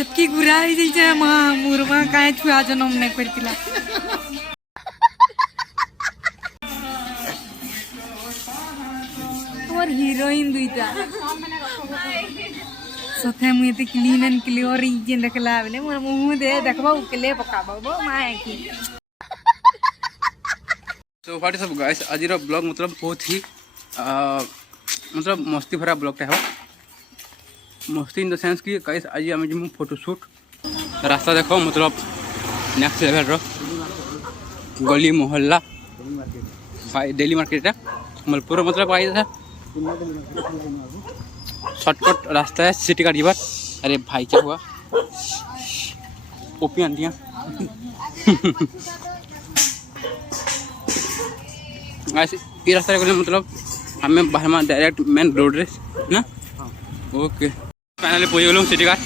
हेतकी गुरा ही जाइए माँ मुरमा काहे छुआ जन्म नहीं करतिला और हीरोइन दुईटा सथे मुझे तो क्लीन एंड क्लियर ही देखला बेले मोर मुंह दे देखबा उकले पकाबो बो माँ की so what is up guys आज ब्लॉग मतलब बहुत ही मतलब मस्ती भरा ब्लॉगटा है मस्ती इन द सेंस कि गाइस आज आम जी फोटोशूट रास्ता देखो मतलब नेक्स्ट लेवल रो गली मोहल्ला भाई डेली मार्केट मलपुर मतलब आई था शॉर्टकट रास्ता है सिटी का रिवर। अरे भाई क्या हुआ ओपी आंटियाँ ऐसे ये रास्ता गले मतलब हमें बाहर डायरेक्ट मेन रोड रे ना ओके फाइनली पहुँच गलूँ सिटी घाट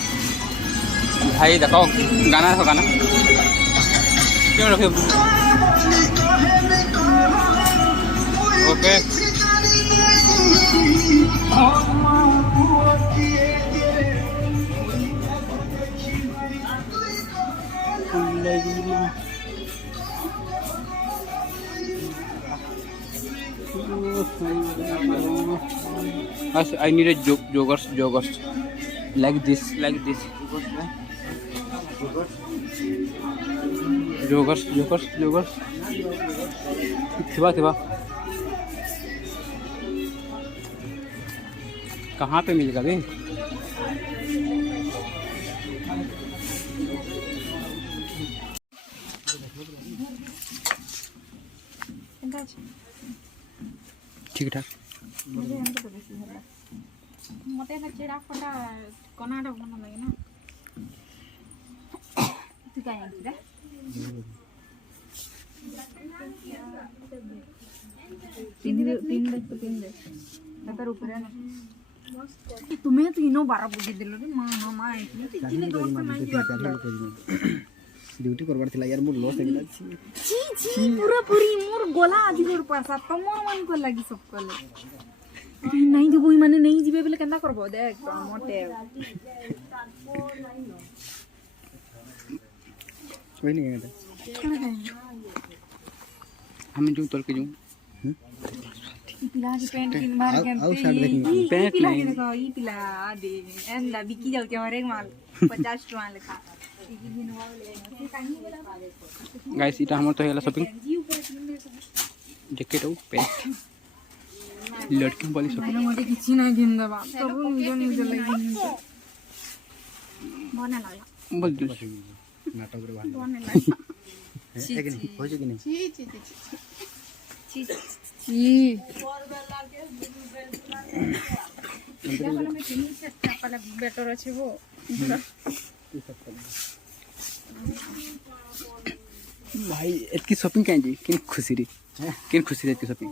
भाई देखो गाना देखो गाना क्यों रखे okay I need a joggers like this joggers थिबा कहाँ पे मिलेगा बे ठीक ठाक मते ना चेड़ा फटा कोनाडा बना लगे ना तू क्या यार रे पिन दे नतर ऊपर है ना तुम्हें तो इनो 12 बजे दिलो रे मां मां इतने दोस्त नहीं जाता ड्यूटी करबार थिला यार मोर लॉस हेला छी पूरी मोर गोला आदि रोड पासा तमो मन को लगी सब कले नहीं जब वही माने नहीं जीवे बेले केना करबो देख मोटे कोई नहीं कहता हम जो तोल के जो पिला की पैंट किन मार के पैंट नहीं देखो ई पिला दे एंदा बिकी जाऊ के हर एक माल 50 टका लेखा गाइस इटा हमर तो हेला शॉपिंग जैकेट और पैंट लड़की वाली शॉपिंग मुझे किसी नहीं घिन दबा तो मुझे लगी बने लगा बोल दो नाटक रे बने लगा है कि नहीं हो कि नहीं छी बेटर अच्छे वो भाई इतनी शॉपिंग कहीं जी किन खुशी रे इतनी शॉपिंग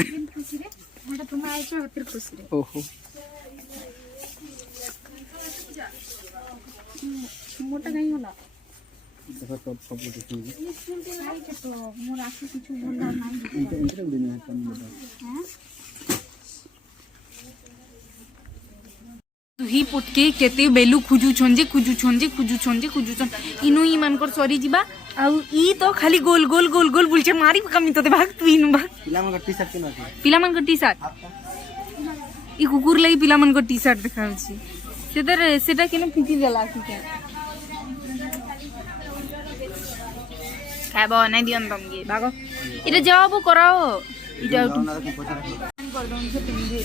किन खुशी रे मतलब तुम आए हो फिर खुशी रे ओहो मोटा नहीं होला देखो सब देखिए ये सुनते लाइक तो मोर आंखों কিছু বললা নাই इंटर दिन है कम मोटा हैं तुही पुटके केते बेलु खुजु छंजे इनु ई मानकर सरी जिबा आउ ई तो खाली गोल बुलचे मारी कमी तो भाग तू इनु भाग पिला मन का टी-शर्ट केना छै पिला मन का टी-शर्ट ई कुकुर लई पिला मन का टी-शर्ट देखाउ छी सेटा केने फिकी देला की के खाबो नहीं दियन तुम ये भागो इटा जवाब कराओ इटा कर दो उनसे पिंगे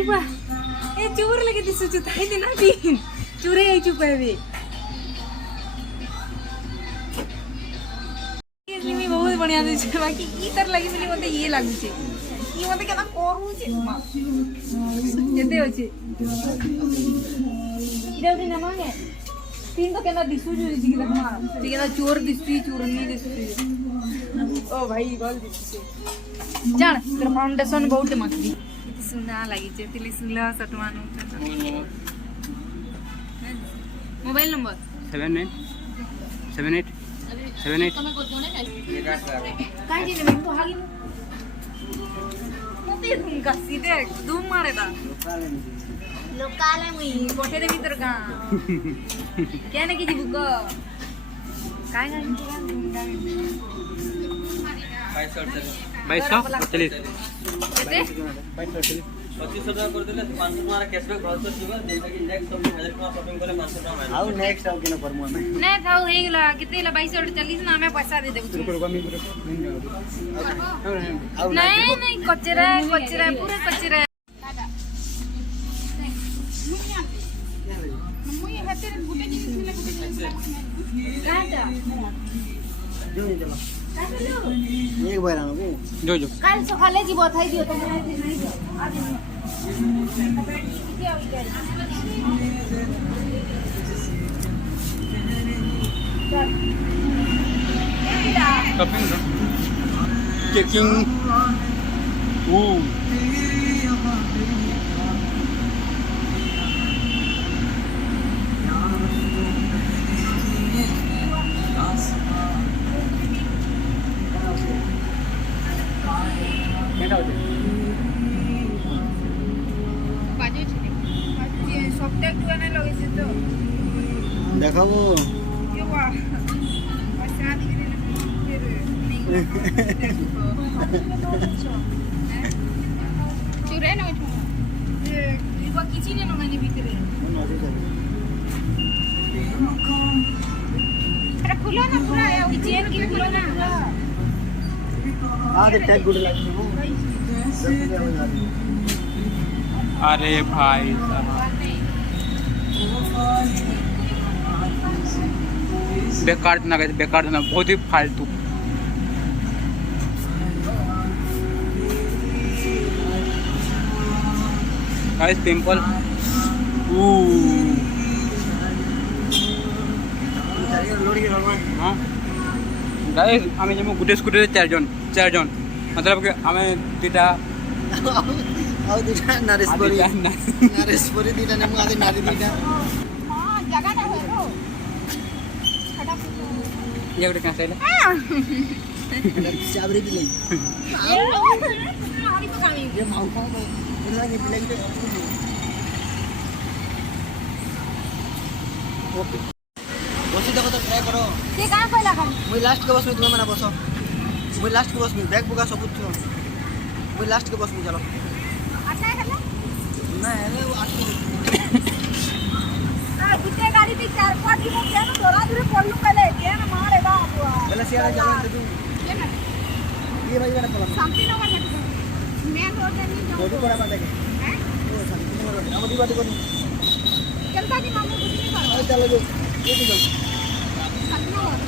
इबा ए चोर लगे दिसु छु थाई दिना दिन चोरे आई छु पहबे ये लिमी बहुत बढ़िया दे छै बाकी ई तर लगी मिली मते ये लागु छै ई मते केना करू छै मां जेते होछि इरा दिन मांगे तीन तो केना दिसु छु जी के देखमा जी के चोर दिसु चोर नहीं दिसु ओ भाई गल दिसु जान तेरा फाउंडेशन बहुत मस्ती सुना लगी जे तिली सुला सटवानो मोबाइल नंबर 7978 काय दिले मैं तो हागी मते तुमका सीधे धूम मारे दा लोकाल है मुई कोठे दे भीतर का क्या ने की बुक काय काय बाईस चलिए केते 25,000 कर देले 500 तुम्हारा कैशबैक भरतो जीवा जेंता कि नेक्स्ट 1000 टका शॉपिंग करे 500 टका माइनस ଆଉ ନେକ୍ସଟ ଆଉ କିନ କରମୁ ଆମେ नहीं था हो गेला किते ला 2240 ना मैं पैसा दे देबू नहीं नहीं कचरा कचरा पूरा कचरा एक बार आनो जो जो काल सकाले जी बताई दियो तो शॉपिंग चेकिंग बाजू छे सप्ताह टुआ नहीं लगे छे तो देखाबो यो वा पैसा दिखे फिर चुरे न उठो ये इबा किछि ने नगानी भीतरे अरे खुलो ना पूरा ये चेन की खुलो ना आ दे टैग गुड लागी अरे भाई साहब बेकार ना गए बेकार ना बहुत ही फालतू गाइस पिंपल हाँ गाइस आमे जब गुटे स्कूटी चारजन मतलब कि आमे दुटा ଆଉ ଦିଟା ନାରେଶ୍ୱରୀ ନାରେଶ୍ୱରୀ ଦିଟା ନେମୁ ଆଦି ନାରୀ ଦିଟା हां जगह ना हो खड़ा ये गुटे क्या स्टाइल चाबरी दिले हरी पकामी ये माउंट में इला के दिले के ओके बसी देखो तो ट्राई करो ते कहां पहिला खाली मुई लास्ट के बस में तुम्हें मना बसो मुई लास्ट के बस में बैग बुका सब कुछ मुई लास्ट के बस में चलो अच्छा है ना ना है वो आठ गुटे गाड़ी दी 4-5 दिन के ना थोड़ा दूर पड़लू पहले के ना मारे बाबू पहले से आ जाने दे तू ये ना ये भाई वाला पलम शांति नगर में मेन रोड पे नहीं बॉडी जाओ बड़ा बात है हैं ओ शांति नगर में हम दी बात करो चलता जी मामू कुछ नहीं करो चलो जो ये भी चल शांति नगर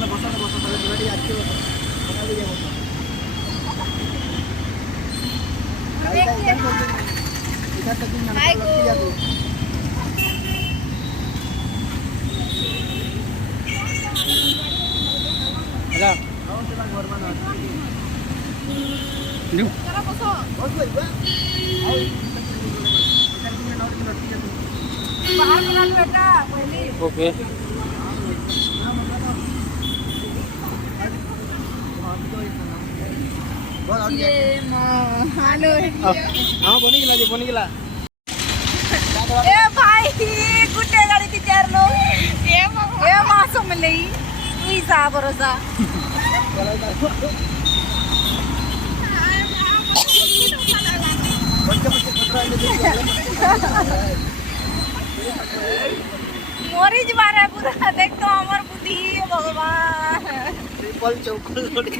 ना बसा पहले गाड़ी अच्छी हो बता दीजिए बसा देखिए इधर तक ना हाय गो। लग जा अच्छा आओ चला घर में ना न्यू जरा बसो बहुत भाई बा आओ इधर में नॉट की लड़की है बाहर बना लो बेटा पहले ओके ये मां हेलो हां बनी गेला ए भाई गुटे गाड़ी की चार लोग ए मासो में लई तू ही सा भरोसा मोरी जमारा पूरा देख तो हमर बुद्धि भगवान ट्रिपल चौकल लड़ी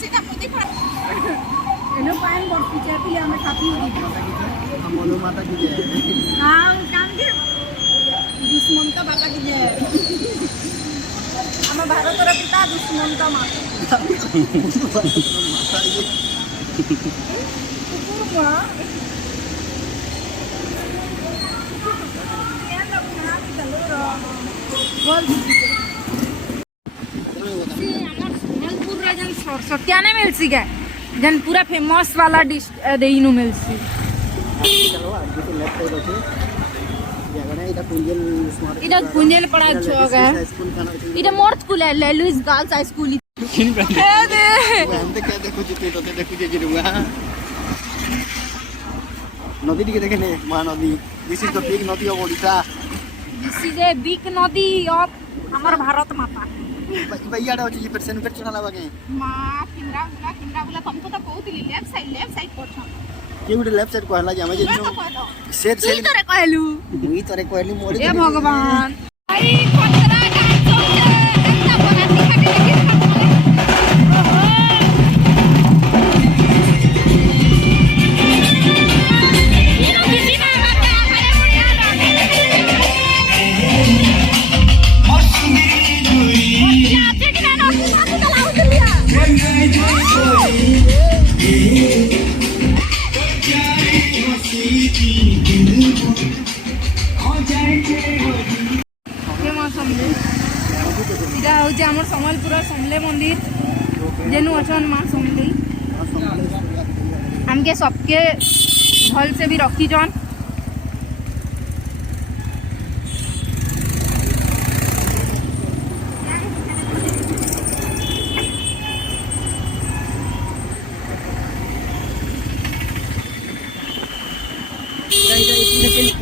सीधा बुद्धि पर एनो पान बोल पीछे पीले हमें खाती होगी हम बोलो माता की जय हां काम के दुश्मन तो बाका की जय हम भारत रे पिता दुश्मन तो मां माता ये कुकुर मां ये लोग ना की चलो रो बोल हमर सोनलपुर रे जन सरसतिया ने मिलसी गे जन पूरा फेमस वाला डिश देइनु मिलसी चलो आगे तो लेफ्ट साइड আছে জায়গাটা এটা কুঞ্জল স্মার্ট इधर कुंजल पड़ा छो गे स्कूल का इधर मोर स्कूल है लुइस गर्ल्स हाई स्कूल किन ब्रांड हे दे एंते क्या देखु जी तो देखु जी रुआ नदी टिके देखे ने Mahanadi this is the big nadi of Odisha this is a big nadi of हमर भारत माता भैया डा जी परसेंट कर चला लगे मां किंद्रा बुला तुमको तो कहउतली लेफ्ट साइड पछ के गुटे लेफ्ट साइड कहला जे हमें जे कहलो सेट तू तोरे कहलू मुई तोरे कहली मोर ए भगवान आई खतरा का चोटे एकटा बनाती खाटी इटा हूँ आम सम्बलपुर समले मंदिर जेनु अच्छन माँ समले आमके सबके भल से भी रखीछन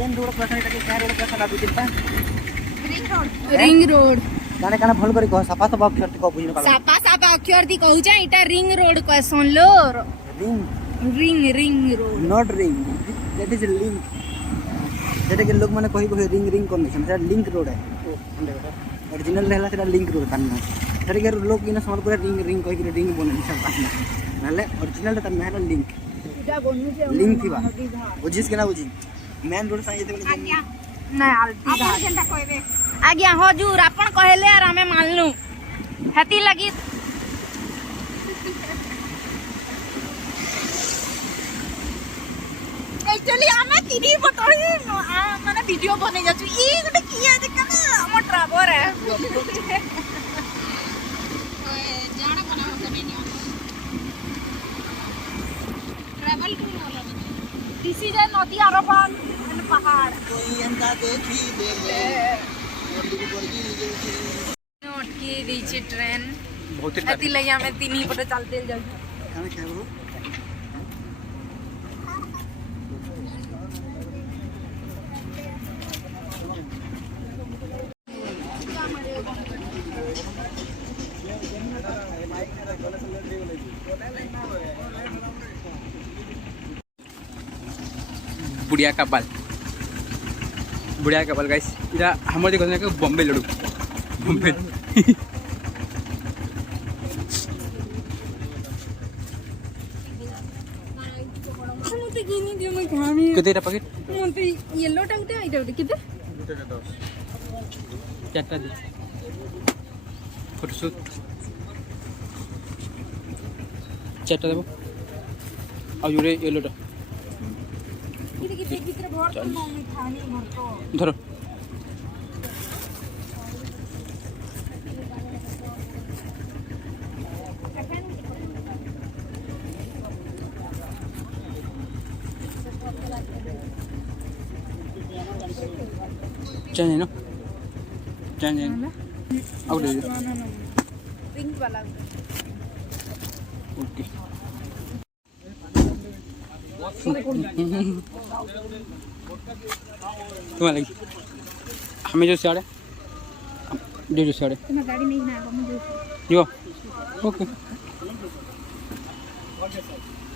केन रोड पर एटा के क्या रोड पर लागु दिलता रिंग रोड काने काने भल करी कह सफा सफा अक्षर को बुझिन पाला सापा सापा अक्षर दी कहू जा इटा रिंग रोड कहसन लोर ring road not ring that is link जेटा के लोग माने कहि रिंग कनेक्शन सेटा लिंक रोड है ओरिजिनल रहला सेटा लिंक रोड कान सेटा के लोग इना समझ पर रिंग कहि रिंग बने सब पास नाले ओरिजिनल त मेहला लिंक इटा बनू जे लिंक थीबा बुझिस के ना बुझी मेन रोड साइड जेते नहीं आलती घाट आज्ञा हजूर आपण कहले आर हमें मानलु हेती लगी एक्चुअली हमें तिनी बटोई माने वीडियो बने जाछु ई गटे किया देखा ना हम ट्रैवलर है जाना बना हो नहीं ट्रैवल टू वाला दिस इज ए नदी आरोपन एंड पहाड़ कोई अंदा देखी देले नोट की रीच ट्रेन बहुत ही हेती लगी हमें तीनी पटे चलते जाऊ खाना खाए हो बुढ़िया का बाल गाइस इरा हमर देखो ना बॉम्बे लड़ू बॉम्बे मुते गिनी दियो मैं खामी केतेटा पैकेट मुते येलो टा उठे आइटा उठे किते चारटा दे फोटोशूट चारटा देबो आ यूरे येलोटा किते किते भीतर भर तो मैं खानी भर तो धरो चैन है ना चैन है आउट दे पिंक वाला ओके तुम्हारा लगी हमें जो सियाड़े जो सियाड़े तुम्हारी गाड़ी नहीं ना मुझे जो ओके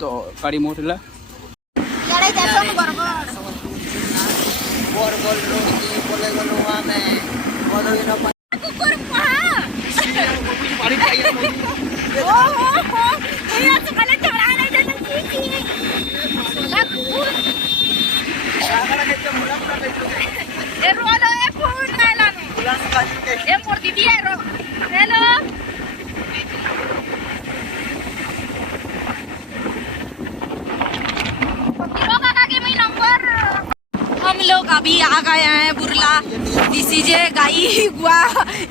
तो गाड़ी मोटला गाड़ी जैसन बरगड़ बोर बोल रोड की बोले गलो आमे बोलो इना कुकुर कहां पानी पाइए ओ हो ये तो कने चढ़ा नहीं देते की कुकुर सागरा के मुला मुला के ए रोलो ए फूल नहीं लाने मुला का के ए मोर दीदी है रो हेलो हम लोग अभी आ गए हैं बुरला दिस इज ए गाई गुआ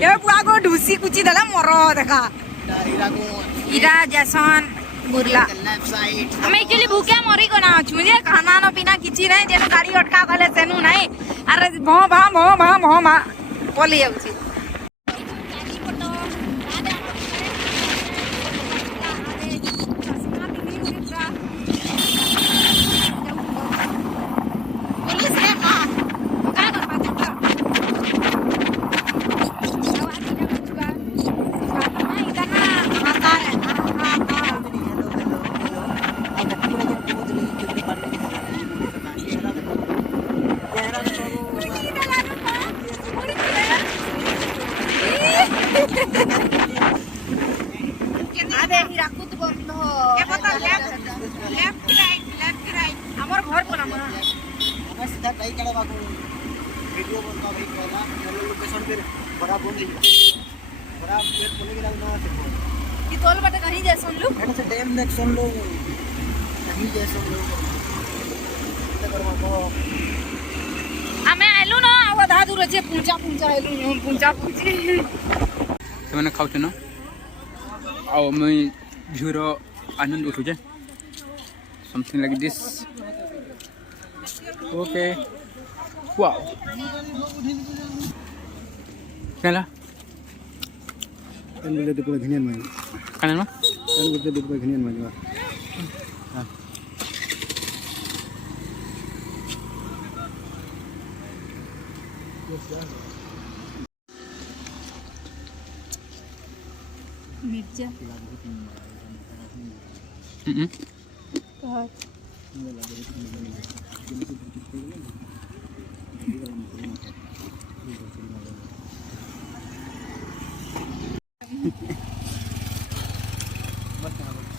ये गुआ को ढूसी कुची दला मरो देखा इरा को इरा जैसन बुरला लेफ्ट साइड हम एक्चुअली भूखे मरी को ना मुझे खाना ना पीना किछि नहीं जेनो गाड़ी अटका गले सेनु नहीं अरे भो भा पली जाउची दबा को वीडियो बनता भाई कहला लोकेशन फिर खराब हो गई खराब फिर बोले गिरा ना से कि तोल बटे कहीं जाए सुन लू एटा से डैम देख सुन लो कहीं जाए सुन लो करवा को हमें आइलू ना आधा दूर अच्छे पूंचा आइलू पूंचा पूंची से मैंने खाऊ ना आ मैं भ्यूर आनंद उठुचे something like this okay wow क्या एन बोले तो पूरा घिनियन में खाने में एन बोले तो पूरा घिनियन में हां मिर्चा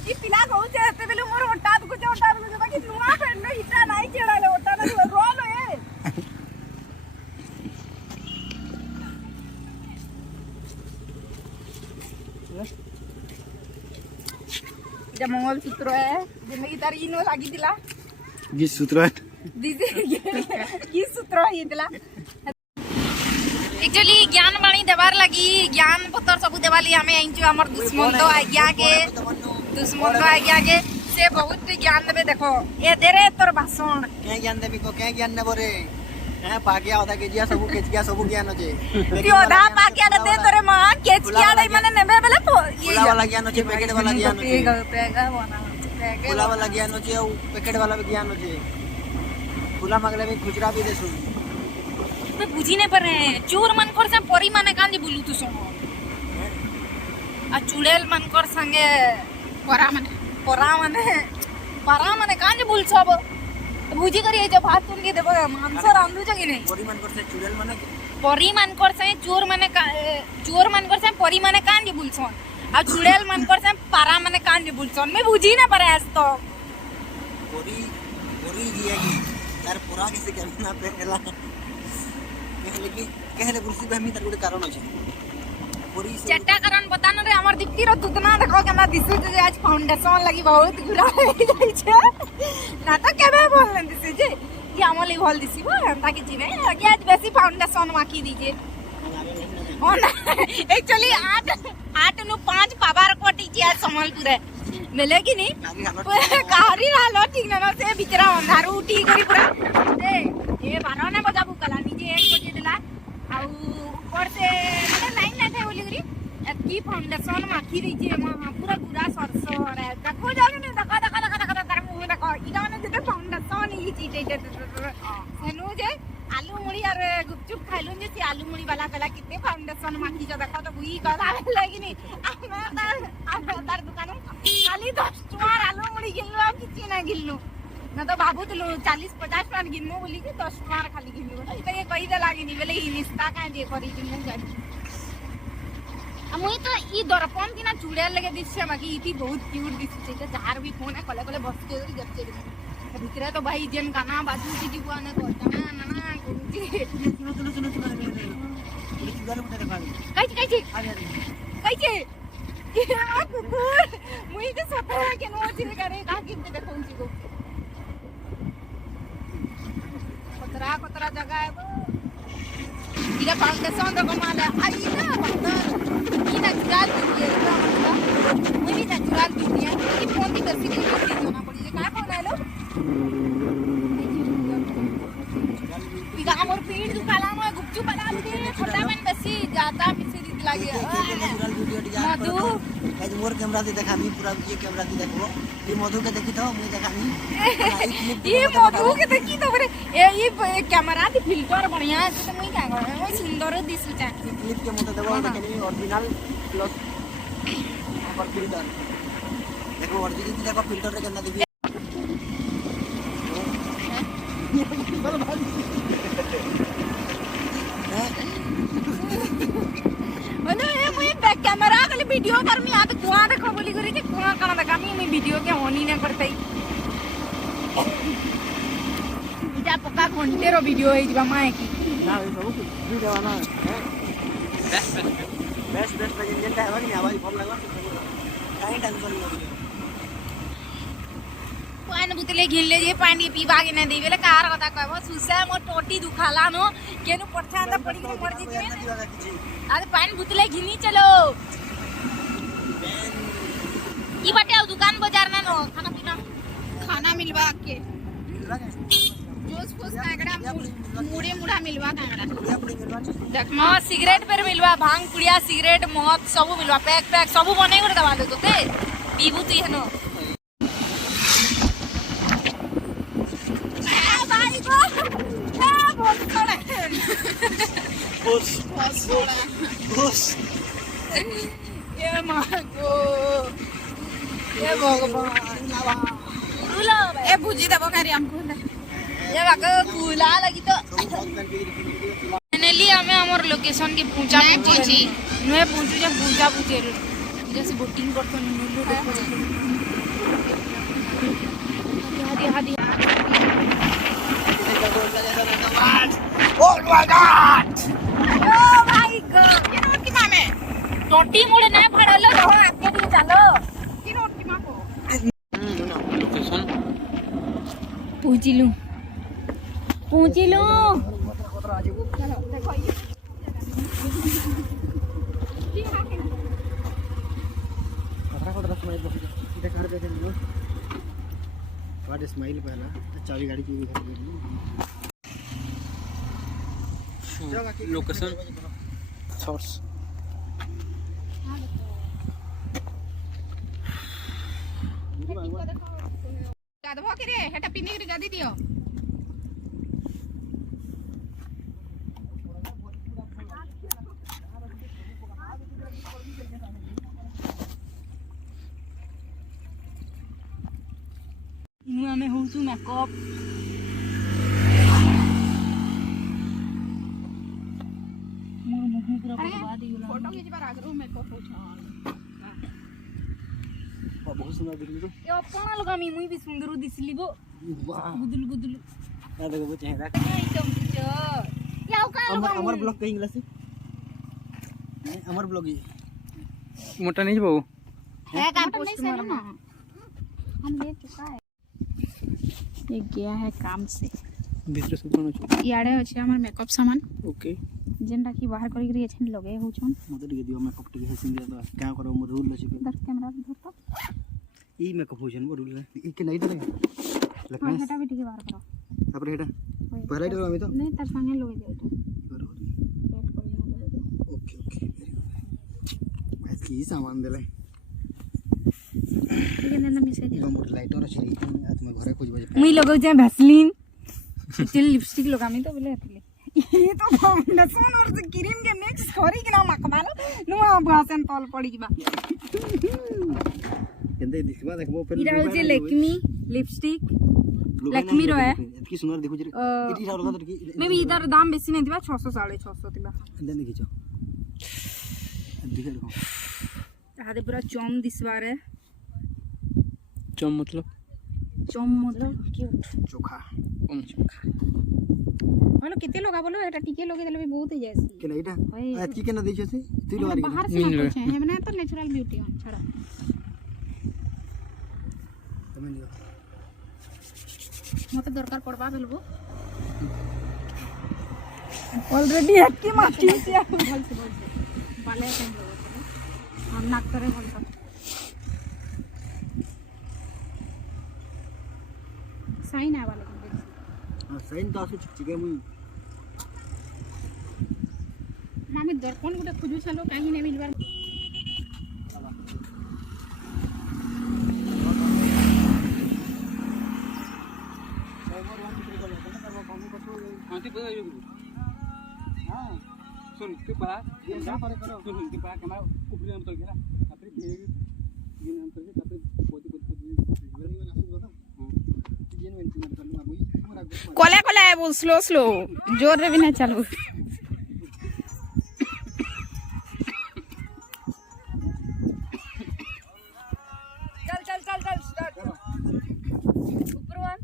ये पिला कहू छे एते बेले मोर ओटा को बाकी नुआ पेन हिटा नाही चेडाले ओटा ना रोल ए जे मंगल सूत्र है जिंदगी तार इनो लागी दिला गी सूत्र दीदी की सूत्र ये दिला एक्चुअली ज्ञान बाणी देवार लगी ज्ञान पत्तर सब देवाली हमें आइंचु हमर दुश्मन तो आज्ञा के से बहुत ज्ञान देबे देखो ए देरे तोर भाषण के ज्ञान देबी को के ज्ञान नेबो रे हैं पागिया आधा केजिया सब ज्ञान अछि ती ओधा पागिया दे तोरे मां केचिया दे माने नेबे बेले फुला वाला ज्ञान अछि पैकेट वाला ज्ञान अछि पेगा बना पेगा फुला वाला ज्ञान अछि और पैकेट वाला भी ज्ञान अछि फुला मांगले में खुचरा भी देसु तो बुझी नहीं पर चोर मन कर से परी माने कान जे बोलू तू सुनो आ चुड़ैल मन कर संगे परा माने कान जे बोल सब बुझी करी जे भात तुन के देबो मांस रांधु जगी नहीं परी मन कर से चुड़ैल माने परी मन कर से चोर मन कर से परी माने कान जे बोलछन आ चुड़ैल मन कर से पारा माने कान जे बोलछन मैं बुझी ना पारे आज तो परी जियागी तार पुरा किसे करना पेला कहले गुरुसी बहमी तार गोटे कारण अछि परी चट्टा कारण बतान रे हमर दीप्ति रो तुतना देखो केना दिसु जे आज फाउंडेशन लगी बहुत गुरा हो जाई छै ना तो केबे बोलले दिसु जे कि हमले भल दिसिबो हमरा कि जिने कि आज बेसी फाउंडेशन माखी दीजे ओना एक्चुअली 8 नु 5 पावर कोटी जे संबलपुर है मिले कि नहीं कारी रहलो ठीक ना से बिचरा अंधारू उठी करी पूरा ए ये 12 ने बजाबू कला नीचे 1 बजे दिला आ ऊपर से मतलब लाइन ना थे बोली करी की फाउंडेशन माखी रही जे पूरा पूरा सरसो रे देखो जागे ने देखा तार मुंह देखो इना ने जे फाउंडेशन ई चीज सेनु जे आलू मुड़ी और गुपचुप खाइलु जे से आलू मुड़ी वाला कला कितने फाउंडेशन माखी जो देखो तो बुई कला लागी नहीं हमरा तार दुकान खाली 10 टुमार आलू मुड़ी गिनलो आ किछि ना गिनलो ना तो बाबू तो 40-50 टन गिनमो बोली कि 10 टुमार खाली गिनलो त ये कहि दे लागी नहीं बेले ई निस्ता का जे करी गिनमो जानी मुई तो ई दर्पण दिना चुड़ैल लगे दिसछे बाकी इति बहुत क्यूट दिसछे के जार भी फोन है कले बस के जच्चे भितरे तो भाई जेन गाना बाजू की जीवा ने कहता ना सुनो चुड़ैल उठे देखा कैसे कुकुर मुई के सोता है के नो चिल करे का कि देखो उसी को कतरा जगह है वो इधर फाउंडेशन तो कमाल है आई ना बंदर ई नेचुरल ब्यूटी है मतलब मुई नेचुरल ब्यूटी है ई फोन की दसी की होना पड़ी का फोन है लो इधर हमर पेट दुखाला न गुपचुप बना दे छोटा मन बसी ज्यादा मिसे दिख लागे मधु आज मोर कैमरा से देखा मी पूरा ये कैमरा से देखो ये मधु के देखी तो मुई देखा मी ये मधु के देखी तो रे ये कैमरा दी फिल्टर बढ़िया है तो मुई का करे वो सुंदर दिसु चा क्लिप के मत देबो देखनी ओरिजिनल प्लस पर फिल्टर देखो ओरिजिनल देखो फिल्टर रे केना देबी मने ए मुई बैक कैमरा खाली वीडियो कर मी आत कुआ देखो बोली करी जे कुआ काना देखा मी वीडियो के होनी ना करतई इटा पक्का घंटे रो वीडियो है जिबा माए की ना ये सब भी देवाना बेस्ट बेस्ट लगे जेंटा है कि आवाज भल लागला काई टेंशन नहीं पानी बुतले घिन ले जे पानी पीबा के ना देबेले कार कथा कहबो सुसे मो टोटी दुखाला नो केनु पछांदा पड़ी के मर जी अरे पानी बुतले घिनी चलो ई बाटे दुकान बाजार ना नो खाना मिलवा के जूस फूस कागड़ा मुड़ी मुड़ा मिलवा कागड़ा देख म सिगरेट पर मिलवा भांग पुड़िया सिगरेट मद सब मिलवा पैक पैक सब बने कर दवा दे तोते पीबू तू हनो भाई गो बहुत छोड़ा बस ये मागो ये भगवान रुला ए भुजी दबो करी हमको ये बाका कुला लगी तो फाइनली हमें हमर लोकेशन के पहुंचा पहुंची नुए पहुंचू जब पहुंचा पूछे जैसे बोटिंग करतो नुलु Hadi Hadi Oh my god! ओ भाई गॉड ये नोट की मामे टोटी मुड़े ना फड़लो रहो आगे भी चलो की नोट की माको लोकेशन पहुंचिलू स्माइल पहला चाबी गाड़ी की लोकेशन सोर्स गाधबो के रे हेटा पिनी के गादी दियो इनु हमें होसु मेकअप मोर मुह पूरा बर्बाद हो गेला फोटो खींचबार आगरो मेकअप होछन बहुत सुंदर दिखली तो ए अपन लगामी मुई भी सुंदर दिसली बो वाह गुदुल गुदुल ना देखो वो चेहरा एकदम पिक्चर याव का अमर ब्लॉग कहीं इंग्लिश अमर ब्लॉग ही मोटा नहीं बाबू है का पोस्ट मारना हम देख चुका है ये गया है काम से भीतर से कोन अछि याडे अछि हमर मेकअप सामान ओके जेनटा की बाहर करी करी एछन लगे होछन मते दिए दियो मेकअप टिके है सिंगे तो क्या करो मोर रूल अछि इधर कैमरा धर तो ई मेकअप होछन मोर रूल ई के नहीं डरे हां लगना हेटा भी टिके बाहर करो तापर हेटा पहले डरो हम तो नहीं तार संगे लगे दे एटा करो वेट करी ना लगे दे ओके ओके बस की सामान देले ठीक है ना मिसे दे मोर लाइटर अछि तुम घरे खोज बजे मुई लगौ जे वैसलीन स्टिल लिपस्टिक लगामी तो बोले हतले ये तो फाउंडेशन और क्रीम के मिक्स करी कि ना मकबालो नुआ भाषण तल पड़ी बा केंदे दिखबा देखबो फिर इरा हो जे लेक्मी लिपस्टिक लक्ष्मी रो है इतनी सुंदर देखो जे इटी रा लगा की मे भी इधर दाम बेसी नहीं दिबा 600 650 दिबा अंदर देखियो देखो आधे पूरा चोम दिसबार है चम मतलब क्यूट चोखा बोलो कितने लोग बोलो एटा टिके लोगे देले भी बहुत ही जैसी के नहीं एटा एतकी के ना देखियो से तू लगा बाहर से ना कुछ है ना तो नेचुरल ब्यूटी है छड़ा तुम लियो मते दरकार पड़बा बेलबो ऑलरेडी हटकी माची से भल से बाले टाइम लगो हम नाक करे भल से साइन आवा लगे हां साइन तो आसु चिके मुई मामे दर्पण गुटे खोजु छलो काहे ने मिलबार आंटी पता है हां सुन तू पा क्या करे करो सुन तू पा कैमरा ऊपर हम चल गया तापर ये नाम करके तापर पोती कोले कोले बोल स्लो स्लो जोर रे भी ना चलो चल चल चल चल स्टार्ट ऊपर वन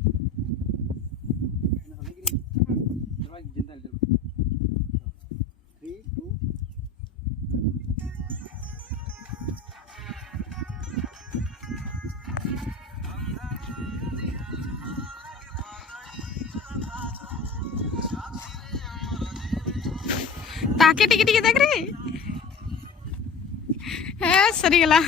काके टिके टिके देख रे है सरी गला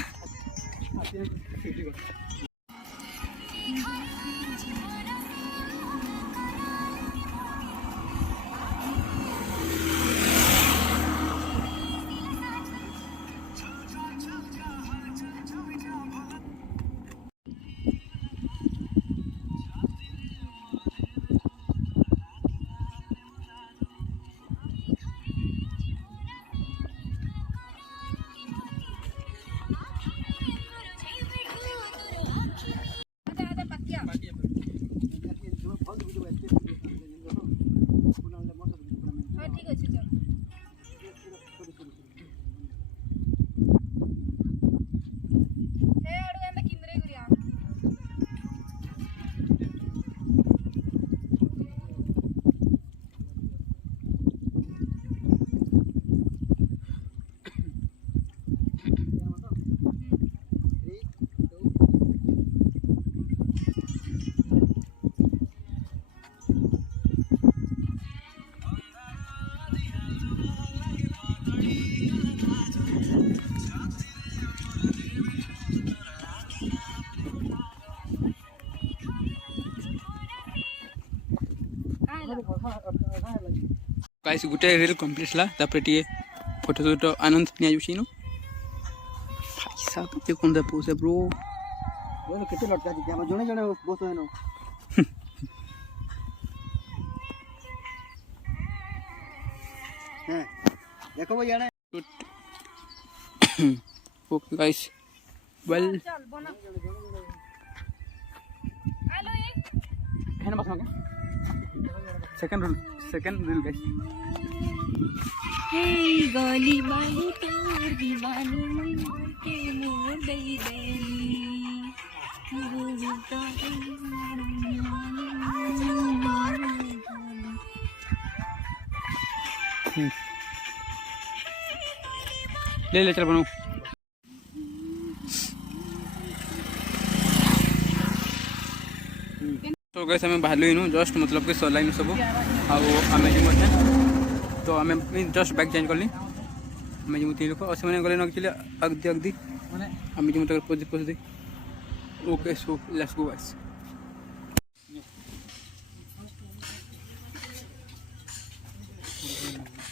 गाइस गुटे रील कंप्लीट ला तापर टी फोटो शूट आनंद निया जुसी नो भाई साहब ये कौन दा पोस है ब्रो बोलो केते लटका दी हम जणे जणे बोस है नो हैं देखो भाई जाने ओके गाइस वेल चल बना हेलो ये है ना बस मांगे सेकंड रील गाइस हे गली वाली तोर दीवानी मन के मोर गई ले चल बनाओ तो गाइस हमें बाहर इन जस्ट मतलब कि सरलाइन सब आम तो आम जस्ट बैग चेंज कली आम जो तीन लोग अच्छे मैंने गले एक्चुअली अगदी अगदी आम जो pose the okay so let's go guys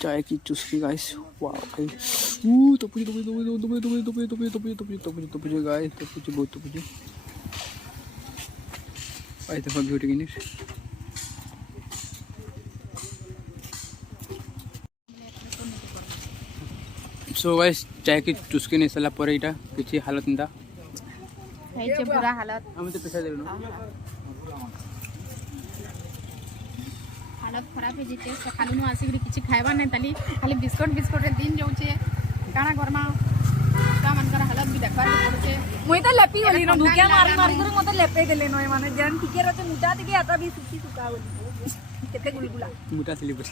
चाय की चुस्की गाइस वाओ भाई तपुजी गाइस तपुजी बहुत तपुजी आई देखो ब्यूटी किनिस सो गाइस चाय की चुस्की नहीं सला पर एटा किछि हालत निदा है पूरा हालत हम तो पैसा देबो हालत खराब है जेते सखालु नु आसी किछि खाइबा नै ताली खाली बिस्कुट रे दिन जाउचे काना गरमा का मनकर हालत भी देखबार पड़छे मुई त लेपी होली न धुकिया मारी कर मते लेपे देले नय माने जन ठीके रहते मुटा दिके आता भी सुखी सुका होली केते गुलगुला मुटा सिली बस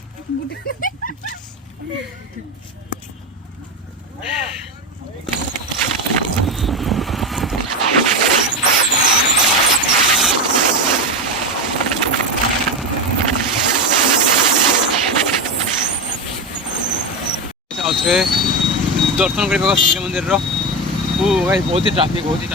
दर्शन कर सूर्य मंदिर बहुत ही ट्राफिक मंदिर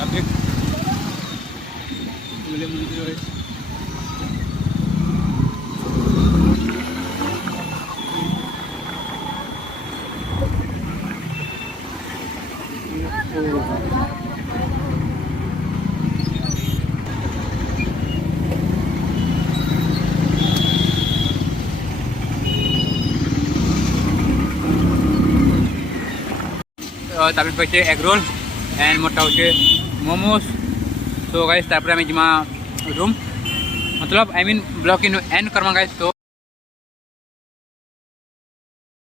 तापर पे एग रोल एंड मोटा होचे मोमोज तो गाइस तापर आम जिमा रूम मतलब I mean blog in and Karma guys तो